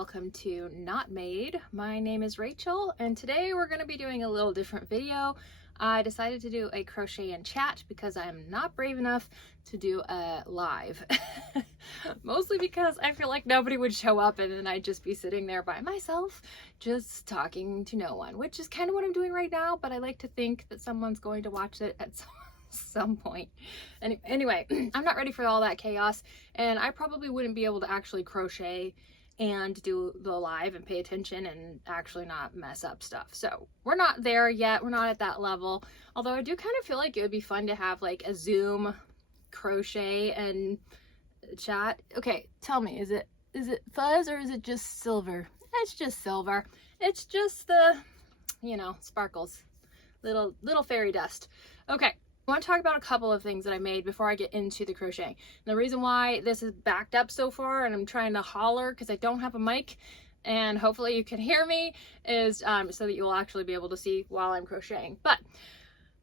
welcome to Not Made. My name is Rachel, and today we're going to be doing a little different video. I decided to do a crochet and chat because I'm not brave enough to do a live. Mostly because I feel like nobody would show up and then I'd just be sitting there by myself, just talking to no one, which is kind of what I'm doing right now, but I like to think that someone's going to watch it at some point. And anyway, I'm not ready for all that chaos, and I probably wouldn't be able to actually crochet and do the live and pay attention and actually not mess up stuff. So we're not there yet. We're not at that level. Although I do kind of feel like it would be fun to have like a Zoom crochet and chat. Okay, tell me, is it fuzz or is it just silver? It's just silver. It's just the, you know, sparkles, little fairy dust. Okay. I want to talk about a couple of things that I made before I get into the crocheting. The reason why this is backed up so far and I'm trying to holler because I don't have a mic and hopefully you can hear me is so that you will actually be able to see while I'm crocheting. But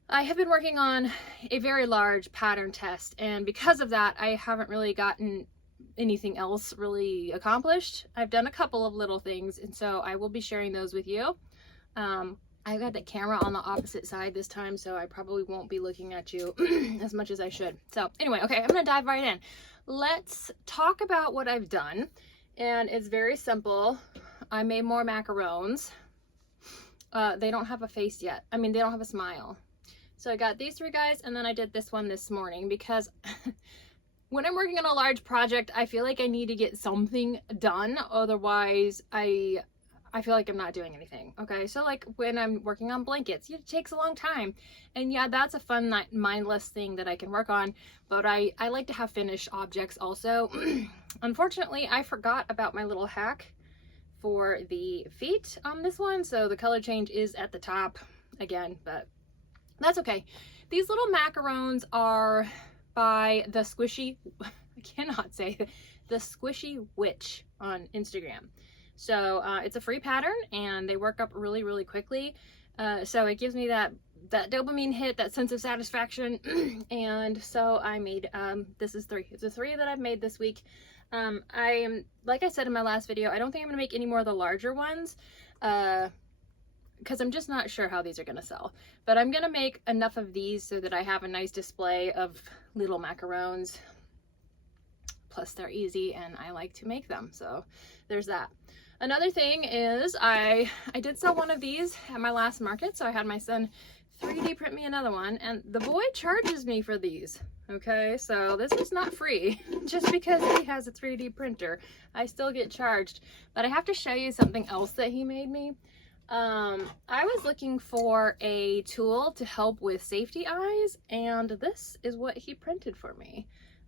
I have been working on a very large pattern test, and because of that I haven't really gotten anything else really accomplished. I've done a couple of little things, and so I will be sharing those with you. I've got the camera on the opposite side this time, so I probably won't be looking at you as much as I should. So anyway, okay, I'm gonna dive right in. Let's talk about what I've done, and it's very simple. I made more macarons. They don't have a face yet. I mean, they don't have a smile. So I got these three guys, and then I did this one this morning because when I'm working on a large project, I feel like I need to get something done. Otherwise, I feel like I'm not doing anything. Okay, so like when I'm working on blankets, it takes a long time, and yeah, that's a fun mindless thing that I can work on, but I like to have finished objects also. Unfortunately, I forgot about my little hack for the feet on this one, so the color change is at the top again, but that's okay. These little macarons are by the Squishy, I cannot say, the Squishy Witch on Instagram. So it's a free pattern and they work up really, really quickly. So it gives me that dopamine hit, that sense of satisfaction. And so I made, this is three. It's a three that I've made this week. I am, like I said in my last video, I don't think I'm gonna make any more of the larger ones, because I'm just not sure how these are gonna sell. But I'm gonna make enough of these so that I have a nice display of little macarons. Plus they're easy and I like to make them. So there's that. Another thing is I did sell one of these at my last market, so I had my son 3D print me another one, and the boy charges me for these. Okay, so this is not free. Just because he has a 3D printer, I still get charged. But I have to show you something else that he made me. I was looking for a tool to help with safety eyes, and this is what he printed for me.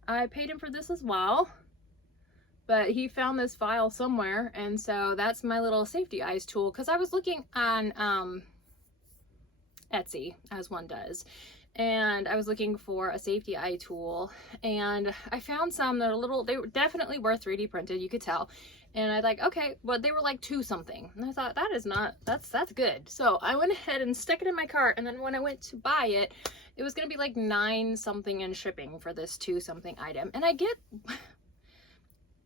I paid him for this as well, but he found this file somewhere, and so that's my little safety eyes tool, because I was looking on Etsy, as one does, and I was looking for a safety eye tool, and I found some that are they definitely were 3D printed, you could tell, and I like, okay, but they were like $2 something, and I thought that's good. So I went ahead and stuck it in my cart, and then when I went to buy it, it was gonna be like $9 something in shipping for this $2 something item, and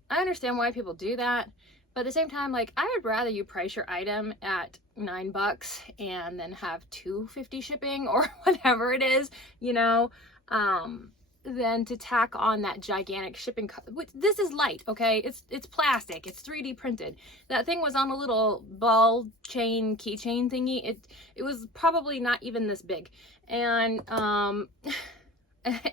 I understand why people do that, but at the same time, like, I would rather you price your item at $9 and then have $2.50 shipping or whatever it is, you know, than to tack on that gigantic shipping. This is light, okay? It's plastic. It's 3D printed. That thing was on a little ball chain keychain thingy. It was probably not even this big, and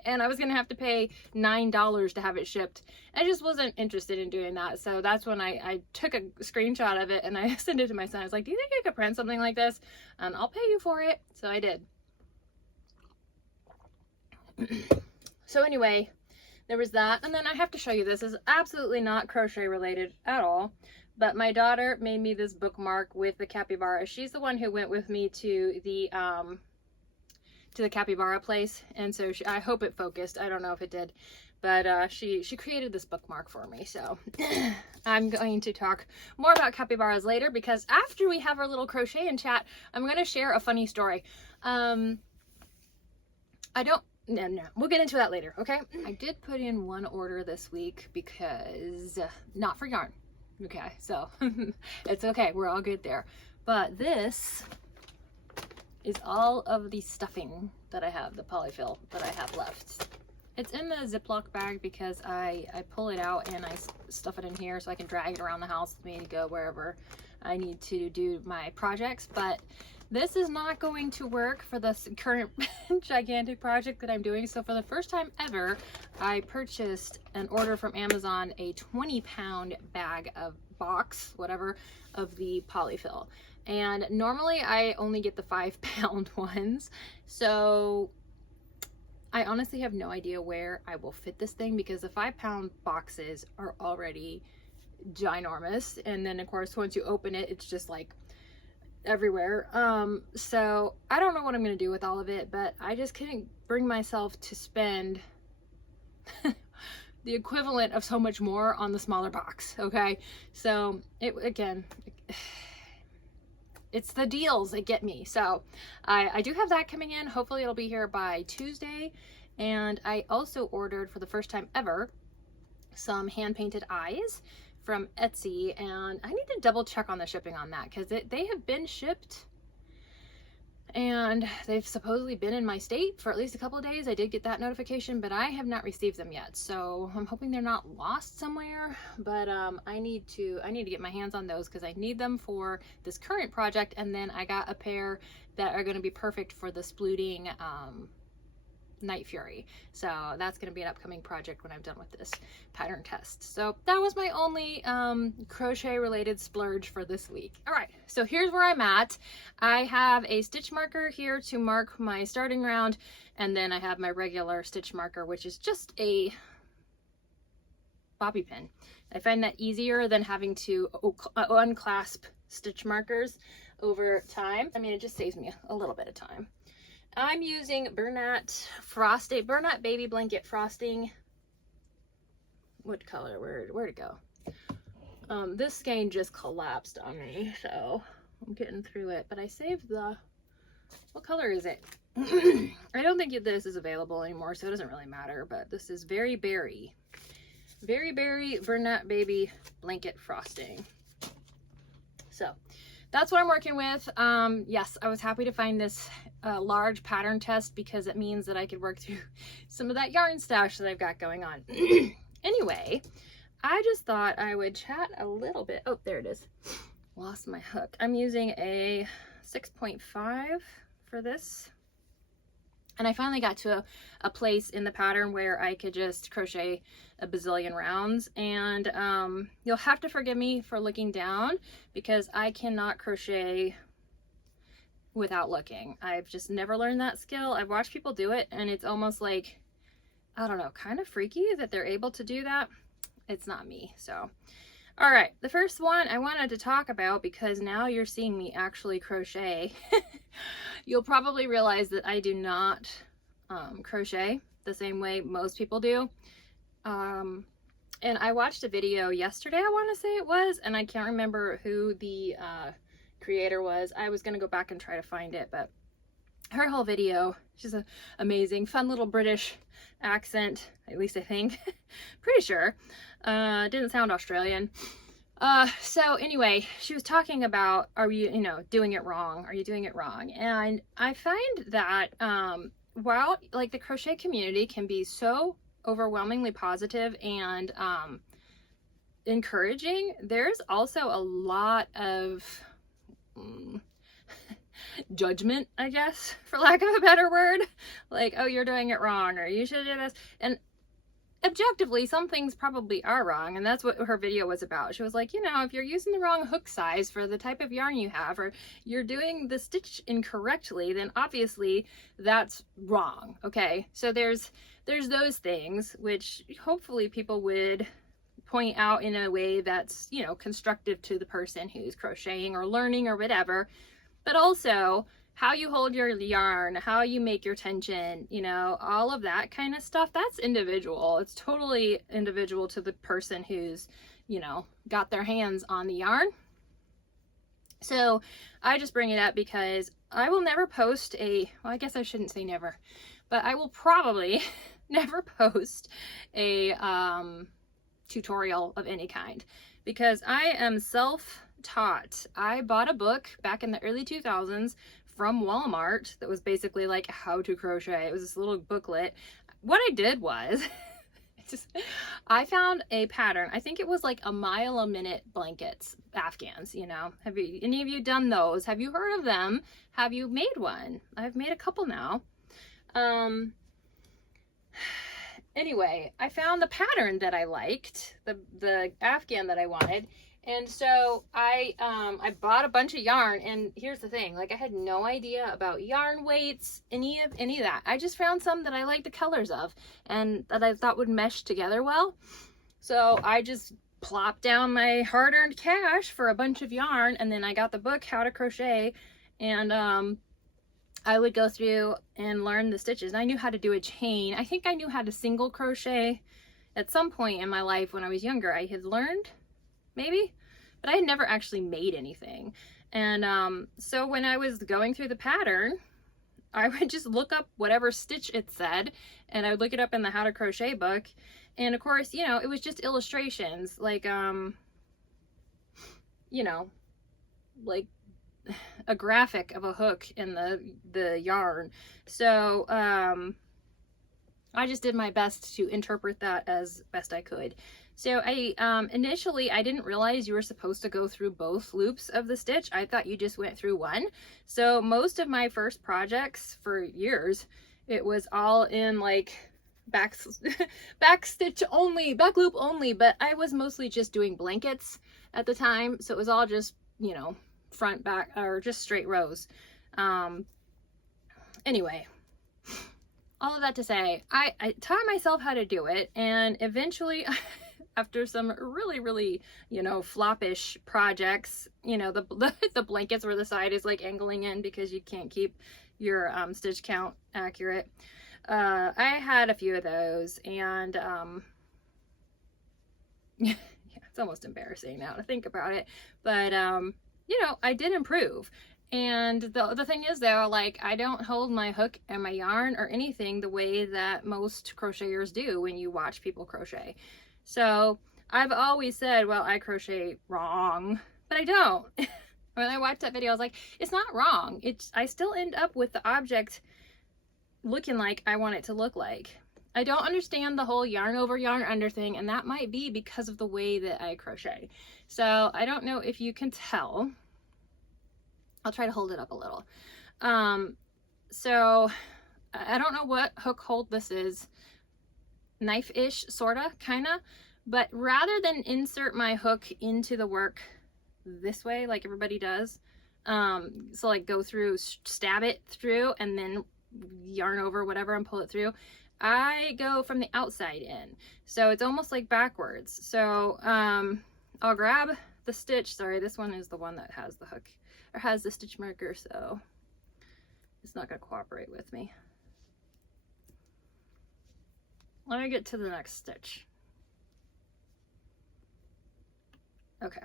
and I was gonna have to pay $9 to have it shipped. I just wasn't interested in doing that. So that's when I took a screenshot of it and I sent it to my son. I was like, do you think I could print something like this? And I'll pay you for it. So I did. So anyway, there was that. And then I have to show you this. This is absolutely not crochet related at all. But my daughter made me this bookmark with the capybara. She's the one who went with me to the capybara place, and so I hope it focused. I don't know if it did, but she created this bookmark for me. So I'm going to talk more about capybaras later, because after we have our little crochet and chat, I'm going to share a funny story. No, we'll get into that later, okay? I did put in one order this week because, not for yarn, Okay, so it's okay, we're all good there. But this is all of the stuffing that I have, the polyfill that I have left. It's in the Ziploc bag because I pull it out and I stuff it in here so I can drag it around the house with me to go wherever I need to do my projects. But this is not going to work for this current gigantic project that I'm doing. So for the first time ever, I purchased an order from Amazon, a 20-pound bag of box, whatever, of the polyfill. And normally I only get the 5-pound ones. So I honestly have no idea where I will fit this thing because the 5-pound boxes are already ginormous. And then of course, once you open it, it's just like everywhere. So I don't know what I'm going to do with all of it, but I just couldn't bring myself to spend the equivalent of so much more on the smaller box. Okay. So again, it's the deals that get me. So I do have that coming in. Hopefully it'll be here by Tuesday. And I also ordered, for the first time ever, some hand painted eyes from Etsy, and I need to double check on the shipping on that because they have been shipped and they've supposedly been in my state for at least a couple of days. I did get that notification, but I have not received them yet, so I'm hoping they're not lost somewhere. But I need to get my hands on those because I need them for this current project, and then I got a pair that are going to be perfect for the splooting Night Fury. So that's going to be an upcoming project when I'm done with this pattern test. So that was my only crochet related splurge for this week. All right, so here's where I'm at. I have a stitch marker here to mark my starting round, and then I have my regular stitch marker, which is just a bobby pin. I find that easier than having to unclasp stitch markers over time. I mean, it just saves me a little bit of time. I'm using Bernat Baby Blanket Frosting. What color? Where'd it go? This skein just collapsed on me, so I'm getting through it. But I saved what color is it? I don't think this is available anymore, so it doesn't really matter. But this is Very Berry Bernat Baby Blanket Frosting. So that's what I'm working with. Yes, I was happy to find this large pattern test because it means that I could work through some of that yarn stash that I've got going on. Anyway, I just thought I would chat a little bit. Oh, there it is. Lost my hook. I'm using a 6.5 for this. And I finally got to a place in the pattern where I could just crochet a bazillion rounds. And you'll have to forgive me for looking down because I cannot crochet without looking. I've just never learned that skill. I've watched people do it and it's almost like, I don't know, kind of freaky that they're able to do that. It's not me. So, all right, the first one I wanted to talk about, because now you're seeing me actually crochet. You'll probably realize that I do not crochet the same way most people do. And I watched a video yesterday, I want to say it was, and I can't remember who the creator was. I was going to go back and try to find it, but her whole video, she's an amazing, fun little British accent, at least I think. Pretty sure. Didn't sound Australian. So anyway, she was talking about, are you doing it wrong? Are you doing it wrong? And I find that while like the crochet community can be so overwhelmingly positive and encouraging, there's also a lot of judgment, I guess, for lack of a better word. Like, oh, you're doing it wrong, or you should do this. And objectively, some things probably are wrong, and that's what her video was about. She was like, if you're using the wrong hook size for the type of yarn you have, or you're doing the stitch incorrectly, then obviously that's wrong. Okay, so there's those things which hopefully people would point out in a way that's constructive to the person who's crocheting or learning or whatever. But also how you hold your yarn, how you make your tension, all of that kind of stuff, that's individual. It's totally individual to the person who's, got their hands on the yarn. So I just bring it up because I will never post well, I guess I shouldn't say never, but I will probably never post a tutorial of any kind, because I am self-taught. I bought a book back in the early 2000s from Walmart that was basically like how to crochet. It was this little booklet. What I did was I found a pattern. I think it was like a mile a minute blankets, Afghans, you know. Have any of you done those? Have you heard of them? Have you made one? I've made a couple now. Anyway, I found the pattern that I liked, the Afghan that I wanted. And so I bought a bunch of yarn, and here's the thing, like I had no idea about yarn weights, any of that. I just found some that I liked the colors of and that I thought would mesh together well. So I just plopped down my hard-earned cash for a bunch of yarn, and then I got the book How to Crochet, and I would go through and learn the stitches. I knew how to do a chain. I think I knew how to single crochet at some point in my life when I was younger. I had learned, maybe, but I had never actually made anything. And so when I was going through the pattern, I would just look up whatever stitch it said, and I would look it up in the How to Crochet book. And of course, you know, it was just illustrations, like, you know, like a graphic of a hook in the yarn. So I just did my best to interpret that as best I could. So I initially I didn't realize you were supposed to go through both loops of the stitch. I thought you just went through one. So most of my first projects for years, it was all in like back stitch only, back loop only, but I was mostly just doing blankets at the time. So it was all just, you know, front, back, or just straight rows. Anyway, all of that to say, I taught myself how to do it, and eventually after some really, you know, floppish projects, you know, the blankets where the side is like angling in because you can't keep your stitch count accurate. I had a few of those, and yeah, it's almost embarrassing now to think about it, but you know, I did improve. And the thing is though, like, I don't hold my hook and my yarn or anything the way that most crocheters do when you watch people crochet. So I've always said, well, I crochet wrong, but I don't. When I watched that video, I was like, it's not wrong. I still end up with the object looking like I want it to look like. I don't understand the whole yarn over yarn under thing, and that might be because of the way that I crochet. So I don't know if you can tell. I'll try to hold it up a little. So I don't know what hook hold this is. Knife-ish, sorta, kinda. But rather than insert my hook into the work this way, like everybody does, so like go through, stab it through, and then yarn over whatever and pull it through, I go from the outside in. So it's almost like backwards. So I'll grab the stitch. Sorry, this one is the one that has the hook, or has the stitch marker, so it's not going to cooperate with me. Let me get to the next stitch. Okay.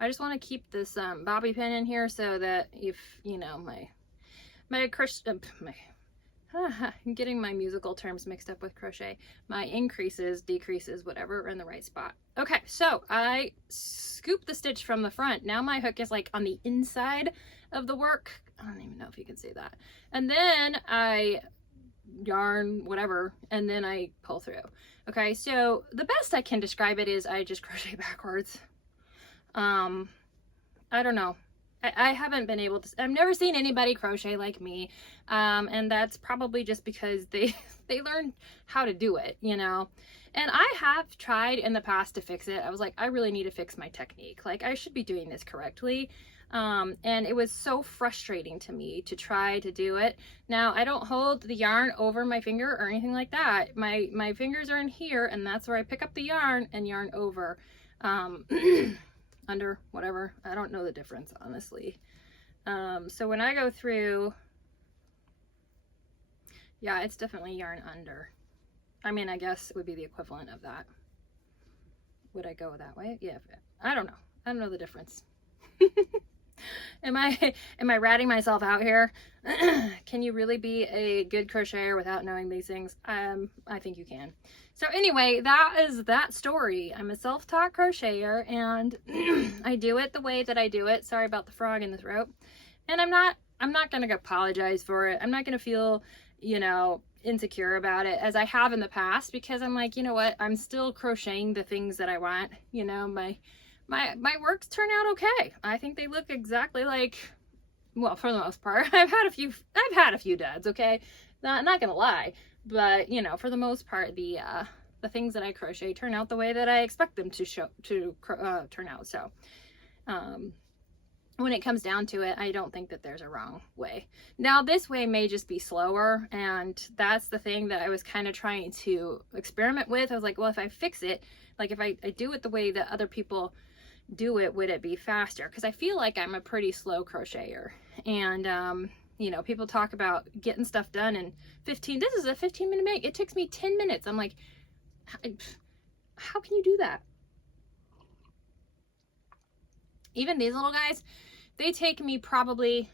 I just want to keep this bobby pin in here so that if, you know, I'm getting my musical terms mixed up with crochet. My increases, decreases, whatever, are in the right spot. Okay, so I scoop the stitch from the front. Now my hook is like on the inside of the work. I don't even know if you can see that. And then I yarn whatever, and then I pull through. Okay, so the best I can describe it is I just crochet backwards. I don't know. I haven't been able to, I've never seen anybody crochet like me, and that's probably just because they learned how to do it, you know. And I have tried in the past to fix it. I was like, I really need to fix my technique. Like, I should be doing this correctly. And it was so frustrating to me to try to do it. Now, I don't hold the yarn over my finger or anything like that. My fingers are in here, and that's where I pick up the yarn and yarn over. Under, whatever. I don't know the difference, honestly. So when I go through, yeah, it's definitely yarn under. I mean, I guess it would be the equivalent of that. Would I go that way? Yeah, I don't know. I don't know the difference. Am I ratting myself out here? Can you really be a good crocheter without knowing these things? I think you can. So anyway, that is that story. I'm a self-taught crocheter, and I do it the way that I do it. Sorry about the frog in the throat. And I'm not gonna apologize for it. I'm not gonna feel, you know, insecure about it as I have in the past, because I'm like, you know what, I'm still crocheting the things that I want. You know, my works turn out okay. I think they look exactly like, well, for the most part. I've had a few duds, okay? Not gonna lie, but you know, for the most part, the things that I crochet turn out the way that I expect them to turn out. So when it comes down to it, I don't think that there's a wrong way. Now, this way may just be slower, and that's the thing that I was kind of trying to experiment with. I was like, well, if I fix it, like if I do it the way that other people do it, would it be faster? Because I feel like I'm a pretty slow crocheter, and you know, people talk about getting stuff done in 15. This is a 15-minute make. It takes me 10 minutes. I'm like, how can you do that? Even these little guys, they take me probably,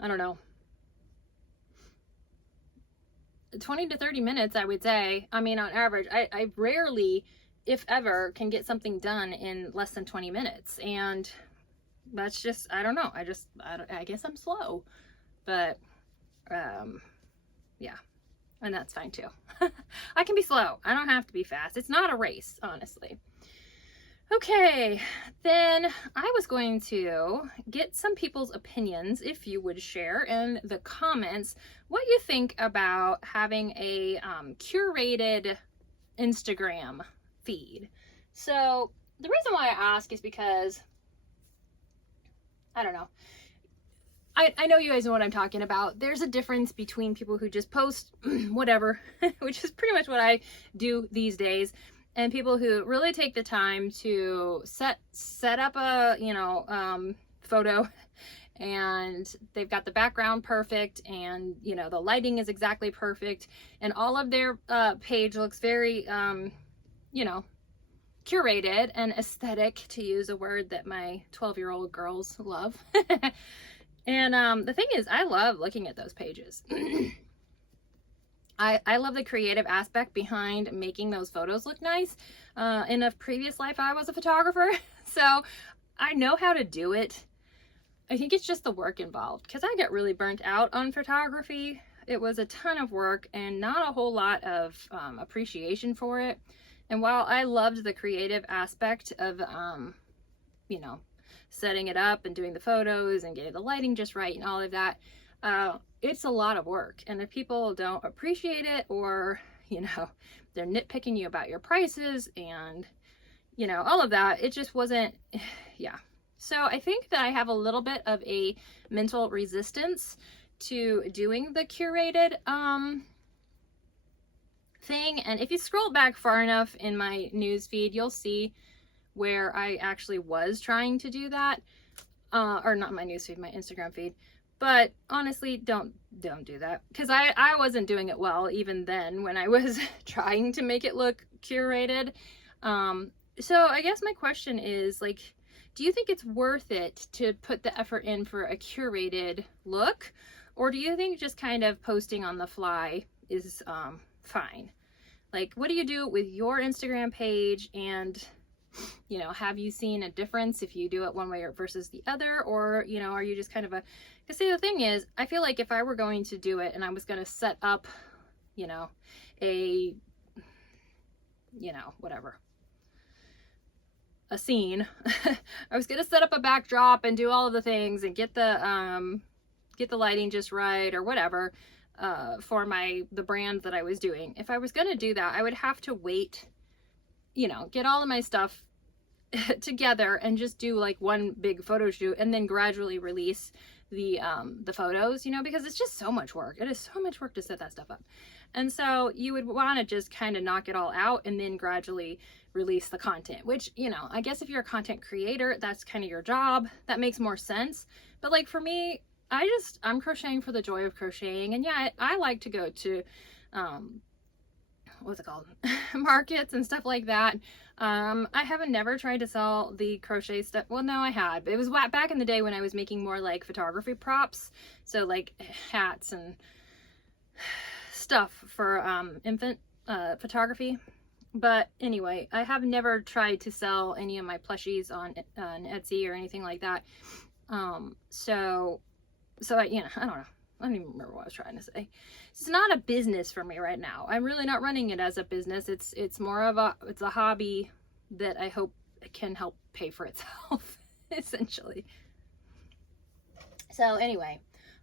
I don't know, 20 to 30 minutes, I would say. I mean, on average, I rarely, if ever, can get something done in less than 20 minutes. And that's just, I don't know. I guess I'm slow, but, yeah, and that's fine too. I can be slow. I don't have to be fast. It's not a race, honestly. Okay, then I was going to get some people's opinions, if you would share in the comments what you think about having a curated Instagram feed. So the reason why I ask is because, I don't know, I know you guys know what I'm talking about. There's a difference between people who just post whatever, which is pretty much what I do these days, and people who really take the time to set up a, you know, photo, and they've got the background perfect, and you know, the lighting is exactly perfect, and all of their page looks very you know, curated and aesthetic, to use a word that my 12-year-old girls love. And the thing is, I love looking at those pages. I love the creative aspect behind making those photos look nice. In a previous life, I was a photographer, so I know how to do it. I think it's just the work involved, because I get really burnt out on photography. It was a ton of work and not a whole lot of appreciation for it. And while I loved the creative aspect of, you know, setting it up and doing the photos and getting the lighting just right and all of that, it's a lot of work. And if people don't appreciate it, or, you know, they're nitpicking you about your prices and, you know, all of that, it just wasn't, yeah. So I think that I have a little bit of a mental resistance to doing the curated thing. And if you scroll back far enough in my news feed, you'll see where I actually was trying to do that. Or not my news feed, my Instagram feed. But honestly, don't do that, because I wasn't doing it well even then when I was trying to make it look curated. So I guess my question is, like, do you think it's worth it to put the effort in for a curated look? Or do you think just kind of posting on the fly is fine? Like, what do you do with your Instagram page? And, you know, have you seen a difference if you do it one way or versus the other? Or, you know, are you just kind of a, because see, the thing is, I feel like if I were going to do it and I was going to set up, you know, a, you know, whatever, a scene, I was going to set up a backdrop and do all of the things and get the lighting just right or whatever, for the brand that I was doing. If I was going to do that, I would have to wait, you know, get all of my stuff together and just do like one big photo shoot and then gradually release the photos, you know, because it's just so much work. It is so much work to set that stuff up. And so you would want to just kind of knock it all out and then gradually release the content, which, you know, I guess if you're a content creator, that's kind of your job. That makes more sense. But like for me, I'm crocheting for the joy of crocheting. And yeah, I like to go to what's it called, markets and stuff like that. I haven't never tried to sell the crochet stuff. Well, no, I had. It was back in the day when I was making more like photography props. So like hats and stuff for infant photography. But anyway, I have never tried to sell any of my plushies on Etsy or anything like that. So I, you know, I don't know. I don't even remember what I was trying to say. It's not a business for me right now. I'm really not running it as a business. It's more of it's a hobby that I hope can help pay for itself, essentially. So anyway,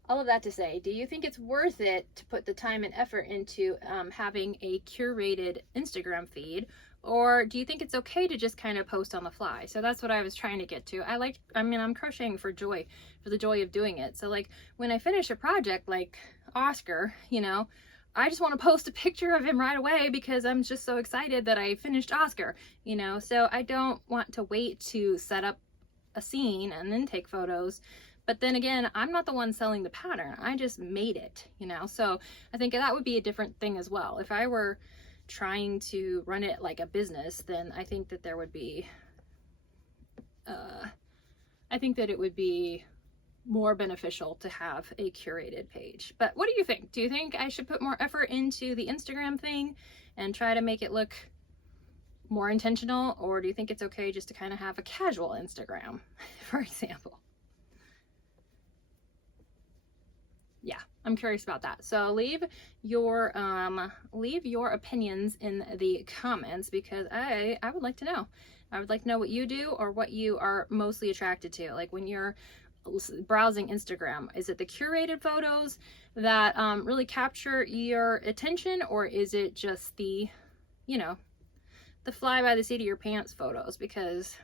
all of that to say, do you think it's worth it to put the time and effort into having a curated Instagram feed? Or do you think it's okay to just kind of post on the fly? So that's what I was trying to get to. I'm crocheting for the joy of doing it. So like when I finish a project like Oscar, you know, I just want to post a picture of him right away because I'm just so excited that I finished Oscar, you know. So I don't want to wait to set up a scene and then take photos. But then again, I'm not the one selling the pattern. I just made it, you know. So I think that would be a different thing as well. If I were trying to run it like a business, then I think that there would be I think that it would be more beneficial to have a curated page. But what do you think? Do you think I should put more effort into the Instagram thing and try to make it look more intentional, or do you think it's okay just to kind of have a casual Instagram, for example? Yeah, I'm curious about that. So leave your opinions in the comments, because I would like to know. I would like to know what you do or what you are mostly attracted to. Like when you're browsing Instagram, is it the curated photos that really capture your attention, or is it just the, you know, the fly by the seat of your pants photos? Because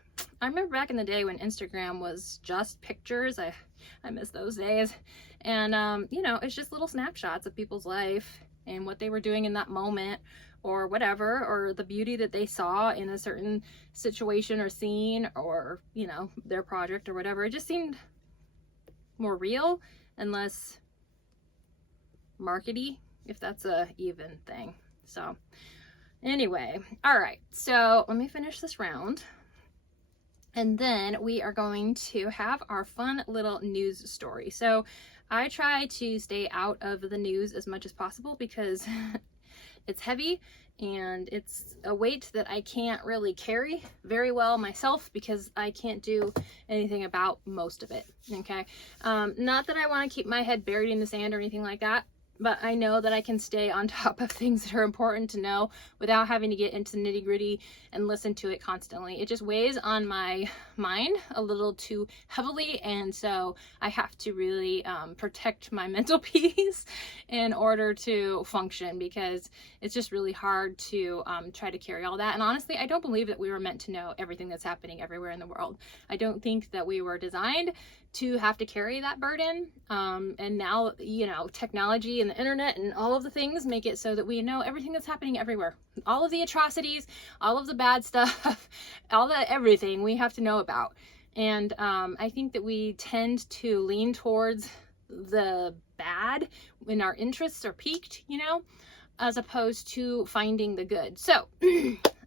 I remember back in the day when Instagram was just pictures. I miss those days. And, you know, it's just little snapshots of people's life and what they were doing in that moment or whatever, or the beauty that they saw in a certain situation or scene, or, you know, their project or whatever. It just seemed more real and less markety, if that's a even thing. So anyway, all right, so let me finish this round. And then we are going to have our fun little news story. So I try to stay out of the news as much as possible because it's heavy and it's a weight that I can't really carry very well myself, because I can't do anything about most of it, okay? Not that I want to keep my head buried in the sand or anything like that, but I know that I can stay on top of things that are important to know without having to get into the nitty-gritty and listen to it constantly. It just weighs on my mind a little too heavily, and so I have to really protect my mental peace in order to function, because it's just really hard to try to carry all that. And honestly, I don't believe that we were meant to know everything that's happening everywhere in the world. I don't think that we were designed to have to carry that burden. And now, you know, technology and the internet and all of the things make it so that we know everything that's happening everywhere. All of the atrocities, all of the bad stuff, all the everything we have to know about. And I think that we tend to lean towards the bad when our interests are piqued, you know, as opposed to finding the good. So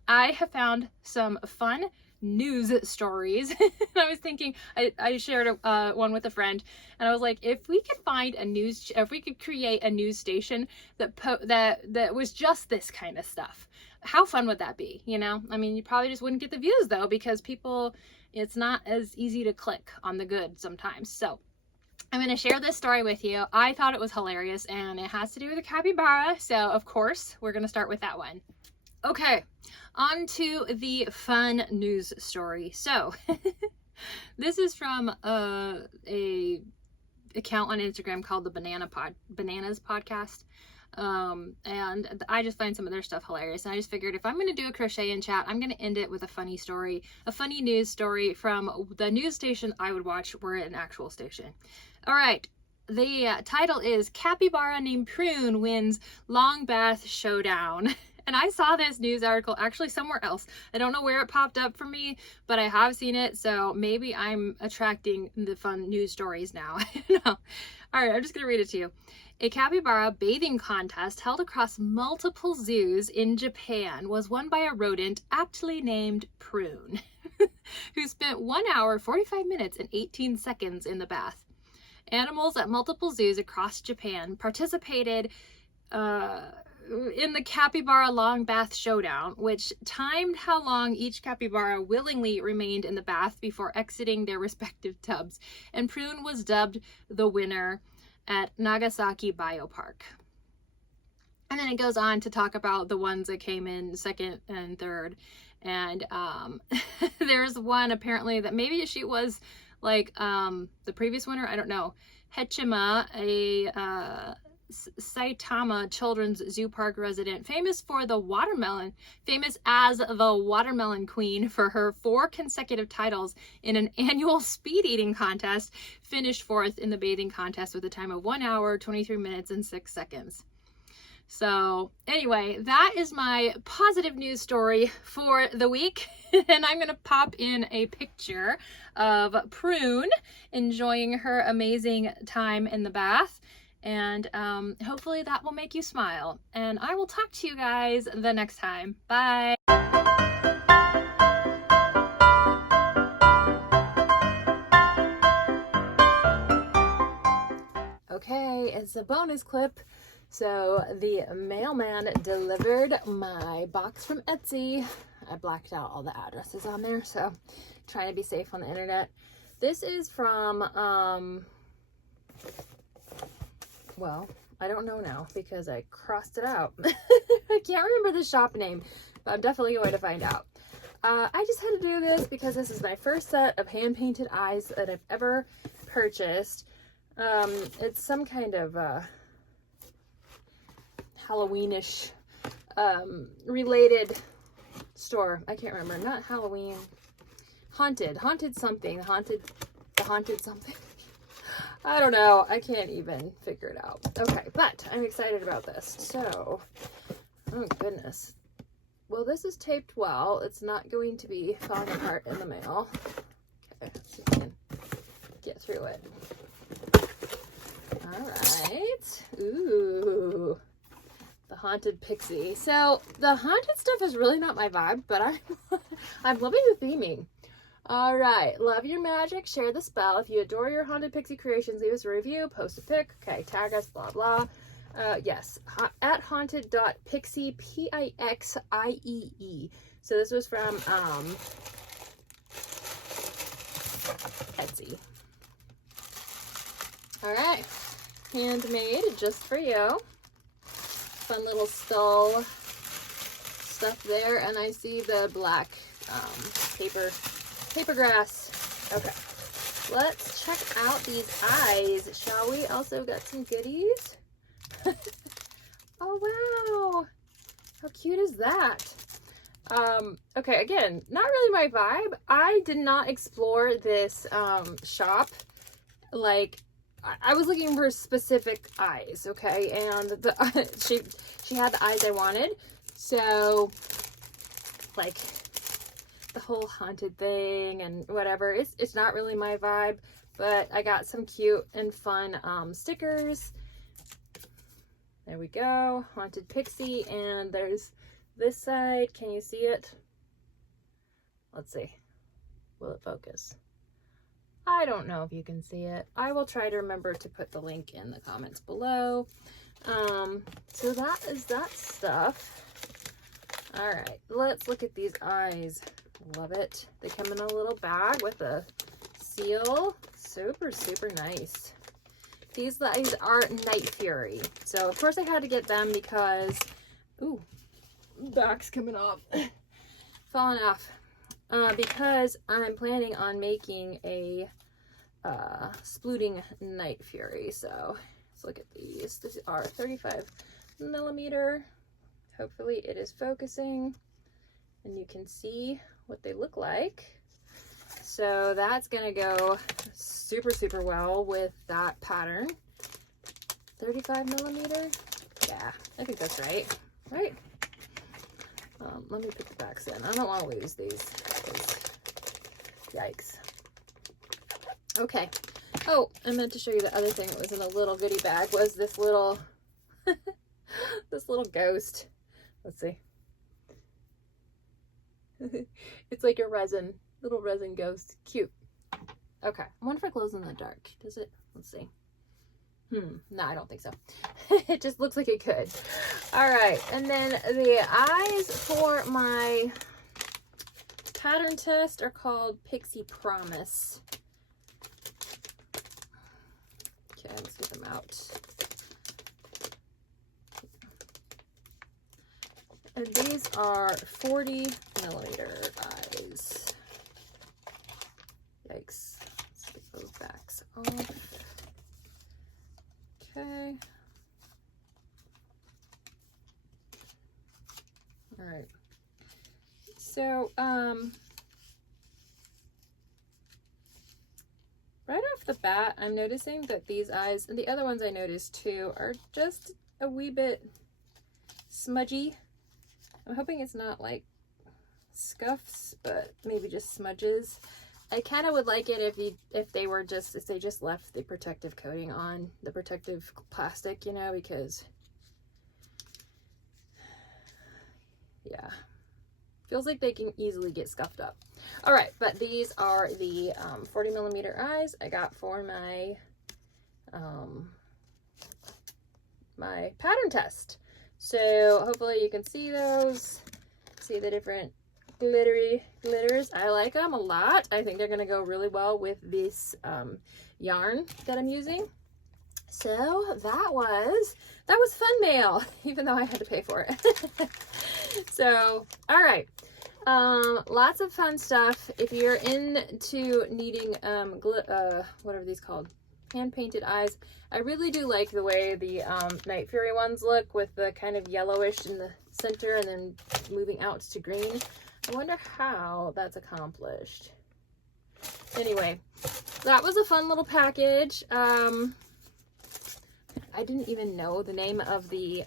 I have found some fun news stories. I was thinking, I shared one with a friend, and I was like, if we could find if we could create a news station that was just this kind of stuff, how fun would that be? You know, I mean, you probably just wouldn't get the views though, because people, it's not as easy to click on the good sometimes. So I'm going to share this story with you. I thought it was hilarious, and it has to do with a capybara. So of course, we're going to start with that one. Okay, on to the fun news story. So this is from a account on Instagram called the Bananas Podcast. And I just find some of their stuff hilarious. And I just figured if I'm going to do a crochet and chat, I'm going to end it with a funny story, a funny news story from the news station I would watch were an actual station. All right. The title is Capybara Named Prune Wins Long Bath Showdown. And I saw this news article actually somewhere else. I don't know where it popped up for me, but I have seen it. So maybe I'm attracting the fun news stories now. No. All right, I'm just going to read it to you. A capybara bathing contest held across multiple zoos in Japan was won by a rodent aptly named Prune, who spent 1 hour, 45 minutes, and 18 seconds in the bath. Animals at multiple zoos across Japan participated in the Capybara Long Bath Showdown, which timed how long each capybara willingly remained in the bath before exiting their respective tubs, and Prune was dubbed the winner at Nagasaki Biopark. And then it goes on to talk about the ones that came in second and third, and there's one apparently that maybe she was like the previous winner, I don't know. Hechima, a Saitama Children's Zoo Park resident, famous as the watermelon queen for her 4 consecutive titles in an annual speed eating contest, finished 4th in the bathing contest with a time of 1 hour, 23 minutes, and 6 seconds. So anyway, that is my positive news story for the week. And I'm going to pop in a picture of Prune enjoying her amazing time in the bath. And hopefully that will make you smile. And I will talk to you guys the next time. Bye. Okay, it's a bonus clip. So the mailman delivered my box from Etsy. I blacked out all the addresses on there, so trying to be safe on the internet. This is from, well, I don't know now because I crossed it out. I can't remember the shop name, but I'm definitely going to find out. I just had to do this because this is my first set of hand-painted eyes that I've ever purchased. It's some kind of Halloweenish related store. I can't remember. Not Halloween. Haunted something. The haunted something. I don't know. I can't even figure it out. Okay, but I'm excited about this. So, oh goodness. Well, this is taped well. It's not going to be falling apart in the mail. Okay, let's see if we can get through it. All right. Ooh. The haunted pixie. So the haunted stuff is really not my vibe, but I'm loving the theming. All right, love your magic, share the spell. If you adore your haunted pixie creations, leave us a review, post a pic, okay, tag us, blah blah. Yes, at haunted.pixie, P-I-X-I-E-E. So this was from Etsy. All right, handmade just for you. Fun little skull stuff there, and I see the black paper grass. Okay, let's check out these eyes, shall we? Also got some goodies. Oh wow, how cute is that? Okay, again, not really my vibe. I did not explore this shop. Like, I was looking for specific eyes, okay, and she had the eyes I wanted. So, like, the whole haunted thing and whatever, it's not really my vibe. But I got some cute and fun stickers. There we go, haunted pixie, and there's this side. Can you see it? Let's see. Will it focus? I don't know if you can see it. I will try to remember to put the link in the comments below. So that is that stuff. All right, let's look at these eyes. Love it. They come in a little bag with a seal. Super, super nice. These eyes are Night Fury. So of course I had to get them because, ooh, back's coming off. Falling off. Because I'm planning on making a splooting Night Fury. So let's look at these. These are 35mm. Hopefully it is focusing and you can see what they look like. So that's gonna go super, super well with that pattern. 35mm? Yeah, I think that's right. Right? Let me put the backs in. I don't want to lose these. Yikes. Okay. Oh, I meant to show you the other thing that was in a little goodie bag was this little, this little ghost. Let's see. It's like a little resin ghost. Cute. Okay. I wonder if it glows in the dark. Does it? Let's see. No, I don't think so. It just looks like it could. All right. And then the eyes for my pattern test are called Pixie Promise. Okay, let's get them out. And these are 40mm eyes. Yikes. Let's get those backs off. Okay. All right. So, right off the bat, I'm noticing that these eyes, and the other ones I noticed too, are just a wee bit smudgy. I'm hoping it's not like scuffs, but maybe just smudges. I kind of would like it if they just left the protective coating on, the protective plastic, you know, because yeah, feels like they can easily get scuffed up. All right, but these are the 40mm eyes I got for my my pattern test. So hopefully you can see those, see the different glitters. I like them a lot. I think they're going to go really well with this yarn that I'm using. So that was fun mail, even though I had to pay for it. So, all right. Lots of fun stuff. If you're into needing what are these called? Hand painted eyes. I really do like the way the Night Fury ones look, with the kind of yellowish in the center and then moving out to green. I wonder how that's accomplished. Anyway, that was a fun little package. I didn't even know the name of the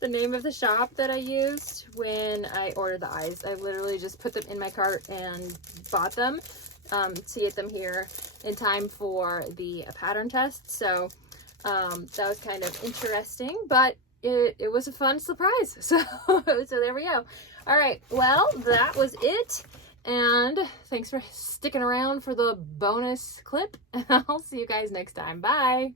the name of the shop that I used when I ordered the eyes. I literally just put them in my cart and bought them to get them here in time for the pattern test. So that was kind of interesting, but it was a fun surprise. So there we go. All right, well, that was it. And thanks for sticking around for the bonus clip. I'll see you guys next time. Bye.